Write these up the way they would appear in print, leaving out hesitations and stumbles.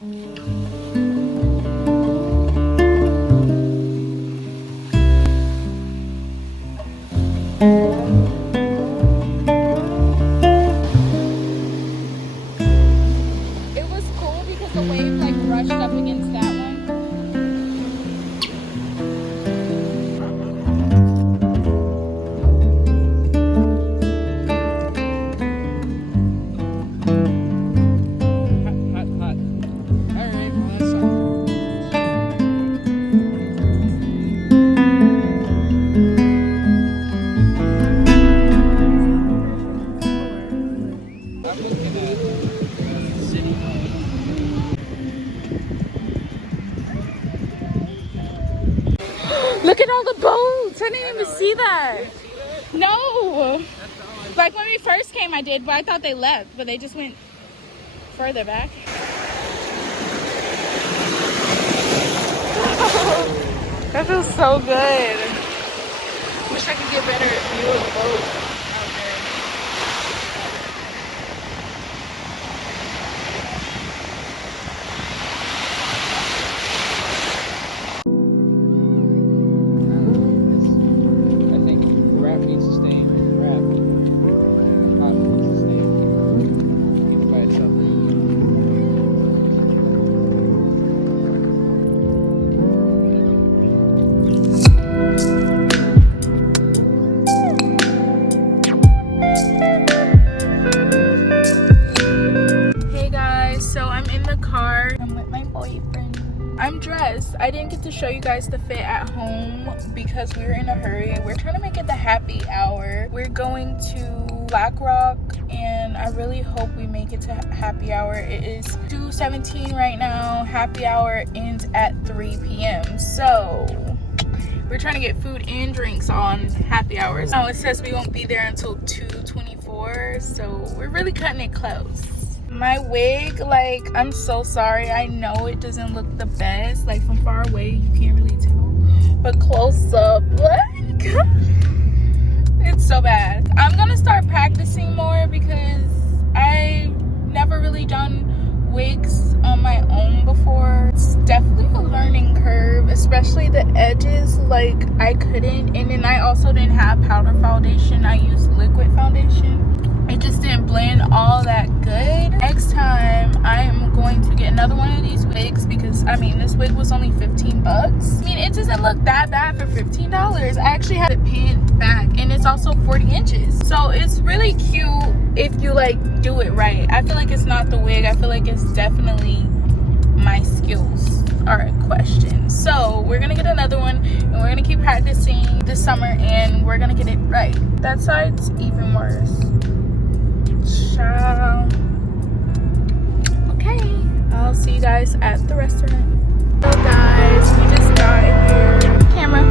was cool because the wave like brushed up against that one. Look at all the boats. I didn't even see that. No. Like when we first came, I did, but I thought they left, but they just went further back. That feels so good. Wish I could get better view of the boat out there. I'm dressed. I didn't get to show you guys the fit at home because we were in a hurry. We're trying to make it the happy hour. We're going to Black Rock and I really hope we make it to happy hour. It is 2:17 right now. Happy hour ends at 3 p.m. So we're trying to get food and drinks on happy hours. Now it says we won't be there until 2:24, so we're really cutting it close. My wig, like, I'm so sorry. I know it doesn't look the best. Like, from far away, you can't really tell. But close up, like, it's so bad. I'm gonna start practicing more because I've never really done wigs on my own before. It's definitely a learning curve, especially the edges. Like, I couldn't. And then I also didn't have powder foundation. I used liquid foundation. It just didn't blend all that good. Next time I am going to get another one of these wigs because I mean this wig was only 15 bucks. I mean it doesn't look that bad for $15. I actually had it pinned back and it's also 40 inches. So it's really cute if you like do it right. I feel like it's not the wig. I feel like it's definitely my skills are in question. So we're gonna get another one and we're gonna keep practicing this summer and we're gonna get it right. That side's even worse. Okay, I'll see you guys at the restaurant. So guys, we just got here. Camera.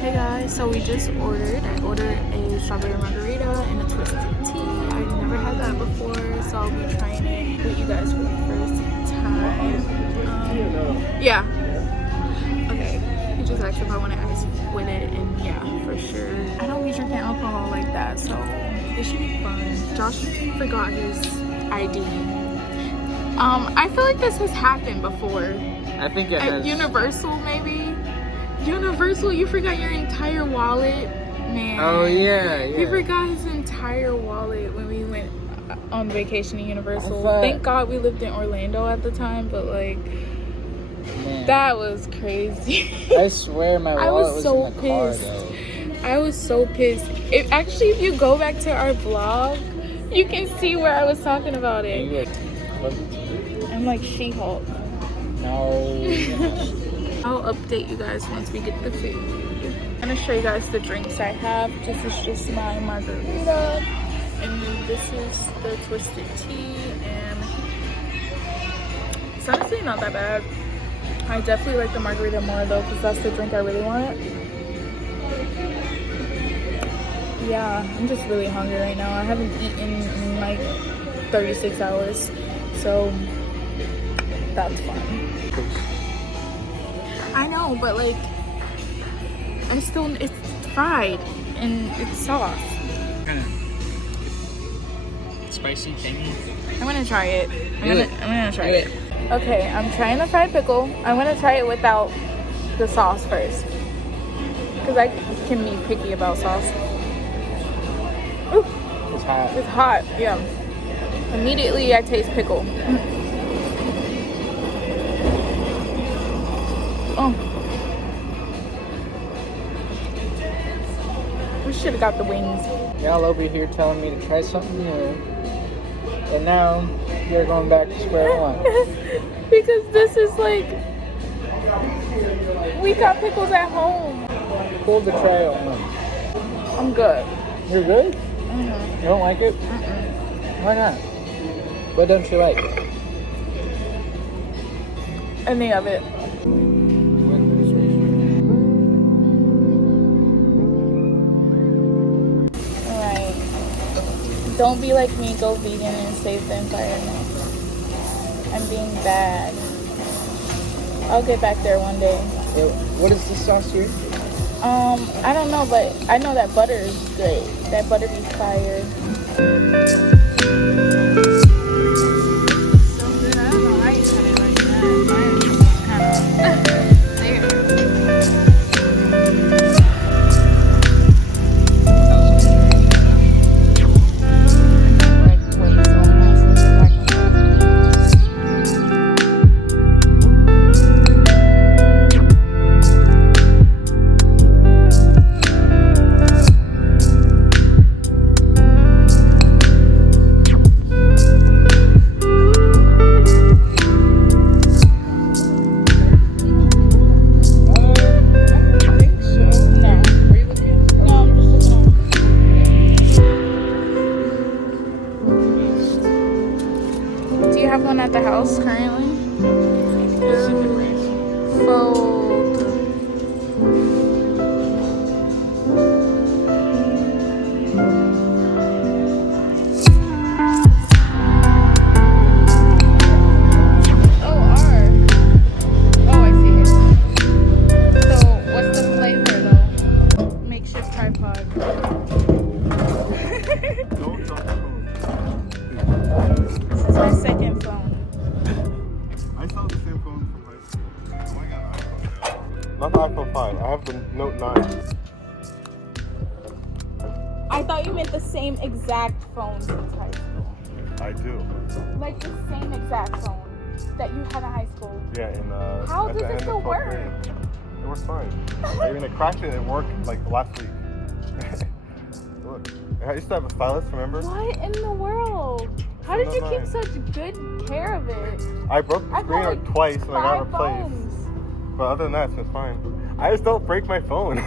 Hey guys, so we just ordered. I ordered a strawberry margarita and a twisted tea. I've never had that before, so I'll be trying it with you guys for the first time. Yeah. Okay. He just asked if I want to ice with it, and yeah, for sure. I don't be drinking alcohol like that, so it should be fun. Josh forgot his ID. I feel like this has happened before. I think it has. At Universal, maybe. Universal, you forgot your entire wallet, man. Oh yeah. He forgot his entire wallet when we went on vacation to Universal. thought... Thank God we lived in Orlando at the time, but like. Man. That was crazy. I swear my wallet was so in the pissed. car though. I was so pissed. Actually, if you go back to our vlog, you can see where I was talking about it. I'm like She-Hulk. No. I'll update you guys once we get the food. I'm gonna show you guys the drinks I have. This is just my margarita, and then this is the twisted tea, and it's honestly not that bad. I definitely like the margarita more though because that's the drink I really want. Yeah, I'm just really hungry right now. I haven't eaten in like 36 hours, so that's fun. I know, but like, it's fried and it's sauce. spicy thingy? I'm gonna try it. I'm gonna try it. Okay, I'm trying the fried pickle. I'm gonna try it without the sauce first, because I can be picky about sauce. Ooh, It's hot. it's hot. Yeah. Immediately, I taste pickle. Oh. We should have got the wings. Y'all over here telling me to try something new, and now you're going back to square one. Because this is like, we got pickles at home. Cool to try it once. I'm good. You're good? Mm-hmm. You don't like it? Why not? What don't you like? Any of it. Alright. Don't be like me, go vegan and save the environment. I'm being bad. I'll get back there one day. What is this sauce here? I don't know, but I know that butter is great. That butter be fire. At the house currently. Fold. Oh, R. Oh, I see it. So, what's the flavor though? Makeshift tripod. Don't drop the phone. This is my second phone. I saw the same phone from high school. Oh, I got an iPhone now. Not the iPhone 5. I have the Note 9. I thought you meant the same exact phone since high school. I do. Like the same exact phone that you had in high school. Yeah, in How at does the it end still of 12th work? grade. It works fine. I mean, I crashed it. It worked like last week. Look, I used to have a stylus. Remember? What in the world? How did you keep such good care of it? I broke the screen like twice and I got it replaced. But other than that, it's been fine. I just don't break my phone.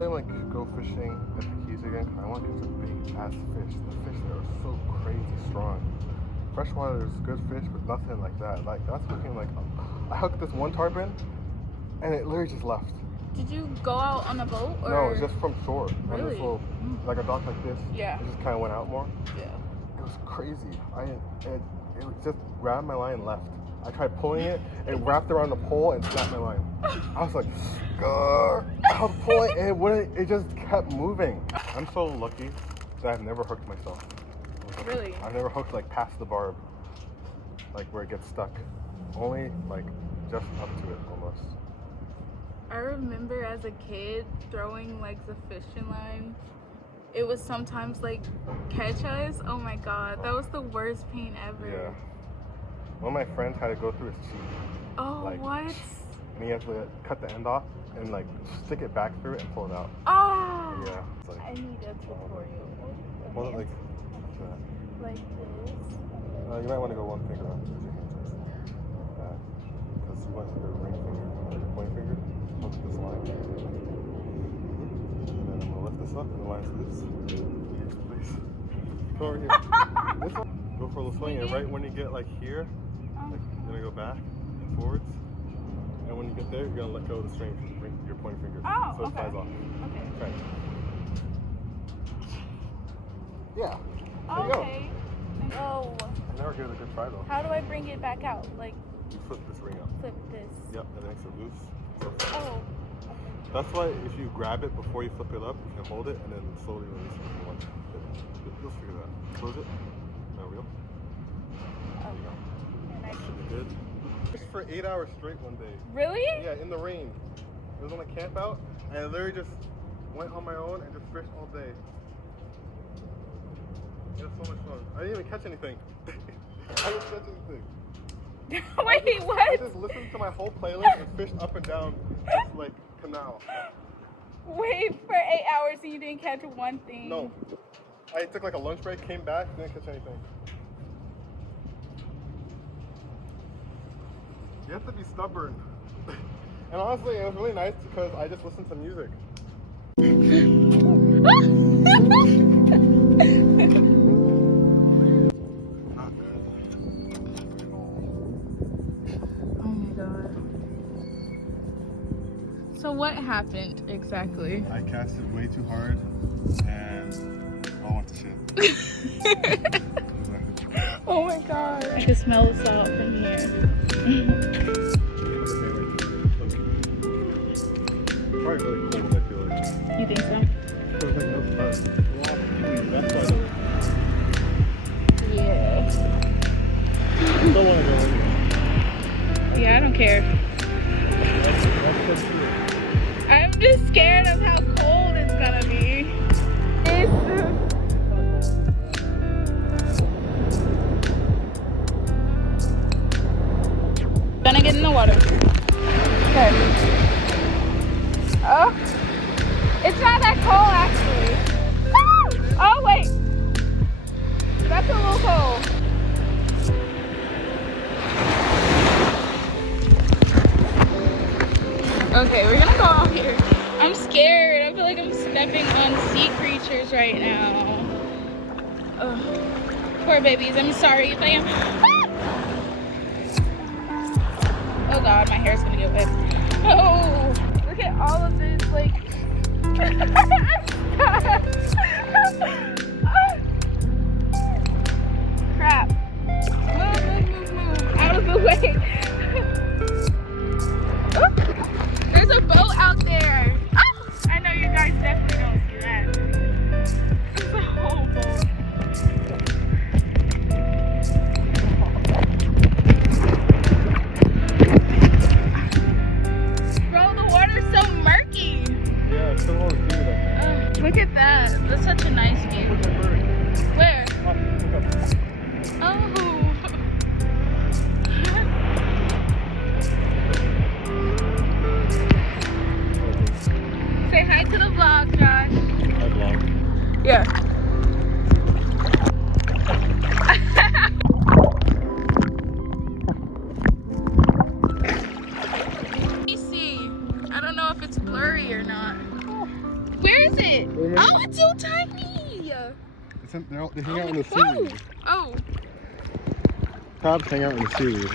I like go fishing at the Keys again. I want to get some big ass fish. The fish there are so crazy strong. Freshwater is good fish, but nothing like that. Like that's looking like I hooked this one tarpon, and it literally just left. Did you go out on a boat or? No, it's just from shore. Really? On this little, like a dock like this. Yeah. It just kind of went out more. Yeah. It was crazy. It just grabbed my line and left. I tried pulling it, it wrapped around the pole and snapped my line. I was like, I was pulling and it just kept moving. I'm so lucky that I've never hooked myself. Really? I've never hooked like past the barb, like where it gets stuck. Only like just up to it almost. I remember as a kid throwing like the fishing line. It was sometimes like catch us. Oh my god, that was the worst pain ever. Yeah. One of my friends had to go through his cheek. Oh, like, what? And he had to cut the end off and like stick it back through it and pull it out. Ah! Yeah. It's like, I need a tutorial. hold it like that. Like this. You might want to go one finger up with your hands like that. Because you want your ring finger or your point finger. Look at this line. And then I'm going to lift this up and the line's this. Please. Come over here. This one. Go for a little swing, and right when you get like here, like, you're gonna go back and forwards, and when you get there, you're gonna let go of the string, bring your pointer finger, Oh, so it okay. flies off. Okay. Right. Yeah. There you Okay. Oh. go. I never gave it a good try though. How do I bring it back out? Like You flip this ring up. Flip this. Yep, that makes it loose. Oh. That's why if you grab it before you flip it up, you can hold it and then slowly release it if you want. You'll figure that out. Close it. There we go. There you go. And I Should be good. Just for 8 hours straight one day. Really? Yeah, in the rain. It was on a camp out, and I literally just went on my own and just fished all day. It was so much fun. I didn't even catch anything. I didn't catch anything. Wait, I what? just listened to my whole playlist and fished up and down this like canal. Wait, for 8 hours and you didn't catch one thing? No. I took like a lunch break, came back, didn't catch anything. You have to be stubborn. And honestly, it was really nice because I just listened to music. Not good. Oh my god. So what happened exactly? I casted way too hard and I went to shit. Oh my god. I can smell the salt from here. Probably really cold, I feel like. You think so? Yeah. Don't want to go anywhere. Yeah, I don't care. I'm just scared of how cold it's gonna be. Gonna get in the water. Okay. Oh, it's not that cold actually. Oh wait, that's a little cold. Okay, we're gonna go out here. I'm scared. I feel like I'm stepping on sea creatures right now. Ugh. Poor babies. I'm sorry if I am. Oh god, my hair's gonna get wet. Oh, look at all of this, like. Crap. Move. Out of the way. Oh, there's a boat out there. Oh, I know you guys definitely don't see that. There's a whole boat. Bro, the water's so murky. Yeah, it's so hard to do that. Look at that. That's such a nice view. Look at the bird. Where? Oh, look up. Oh. Say hi to the vlog, Josh. I vlog. Yeah. Let me see. I don't know if it's blurry or not. Where is it? Oh, it's so tiny. It's in, they hang out in the seaweed. Oh. Crabs hang out in the seaweed.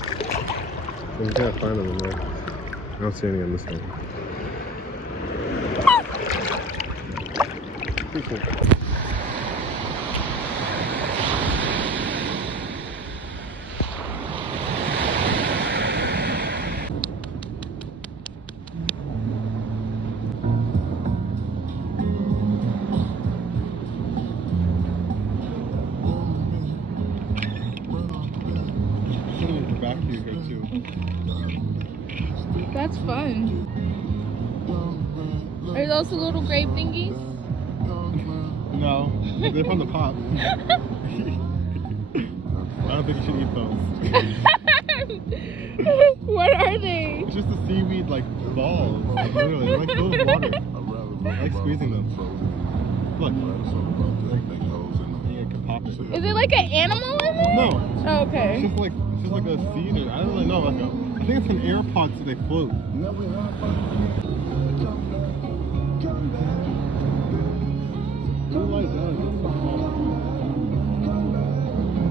You can't find them in there. I don't see any on this one. Pretty cool. Back here too. That's fun. Are those the little grape thingies? No, they're from the pot. I don't think you should eat those. What are they? It's just the seaweed like balls. Literally, they're like filled with water. I like squeezing them. Look. You can pop it. Is it like an animal in there? No. Oh, okay. It's just like a seed. Or, I don't really know. Like I think it's an air pod so they float.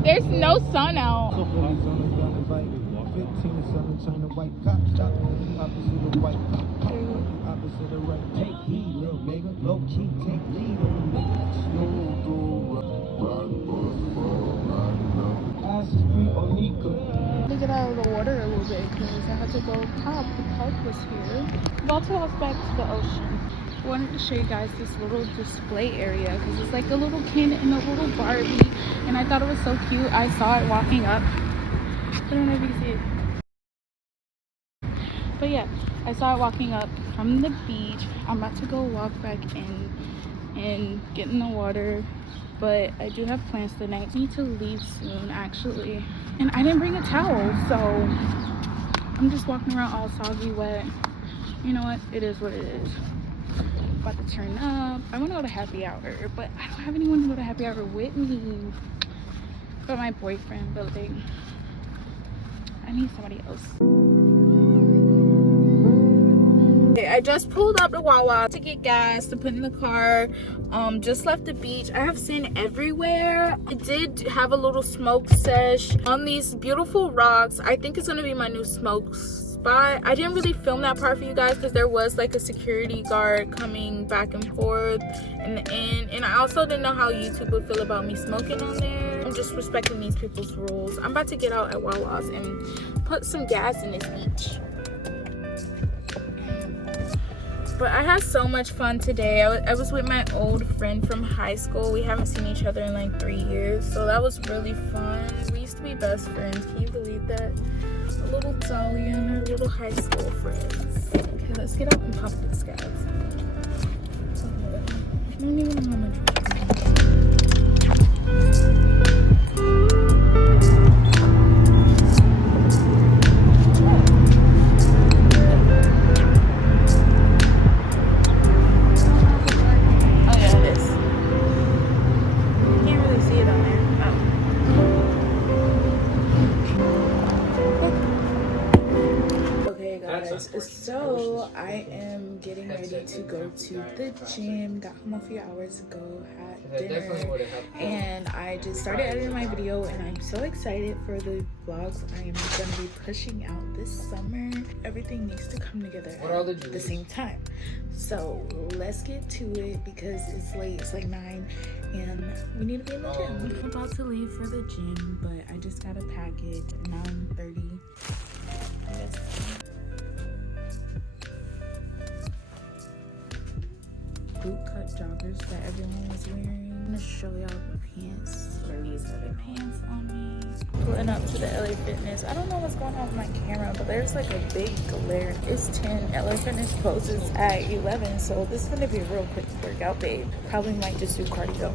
There's no sun out. Let me get out of the water a little little bit because I had to go pop. The park was here. About to walk back to the ocean. I wanted to show you guys this little display area because it's like a little Ken and a little Barbie, and I thought it was so cute. I saw it walking up. I don't know if you can see it. But yeah, I saw it walking up from the beach. I'm about to go walk back in and get in the water, but I do have plans tonight. I need to leave soon actually, and I didn't bring a towel, so I'm just walking around all soggy wet. You know what, it is what it is. About to turn up. I want to go to happy hour, but I don't have anyone to go to happy hour with me but my boyfriend. But like, I need somebody else. I just pulled up to Wawa to get gas to put in the car. Just left the beach. I have sand everywhere. I did have a little smoke sesh on these beautiful rocks. I think it's gonna be my new smoke spot. I didn't really film that part for you guys because there was like a security guard coming back and forth in the end, and I also didn't know how YouTube would feel about me smoking on there. I'm just respecting these people's rules. I'm about to get out at Wawa's and put some gas in this beach. But I had so much fun today. I was with my old friend from high school. We haven't seen each other in like 3 years, so that was really fun. We used to be best friends. Can you believe that? A little Talia and her little high school friends. Okay, let's get up and pop this, guys. I don't even know how much. So I am getting ready to go to the gym. Got home a few hours ago, had dinner, and I just started editing my video, and I'm so excited for the vlogs I am going to be pushing out this summer. Everything needs to come together at the same time. So let's get to it because it's late. It's like 9 and we need to be in the gym. I'm about to leave for the gym, but I just got a package at 9:30. Yes. Boot cut joggers that everyone was wearing. I'm gonna show y'all the pants. These are the pants on me. Pulling up to the LA Fitness. I don't know what's going on with my camera, but there's like a big glare. It's 10. LA Fitness closes at 11, so this is gonna be a real quick workout, babe. Probably might just do cardio.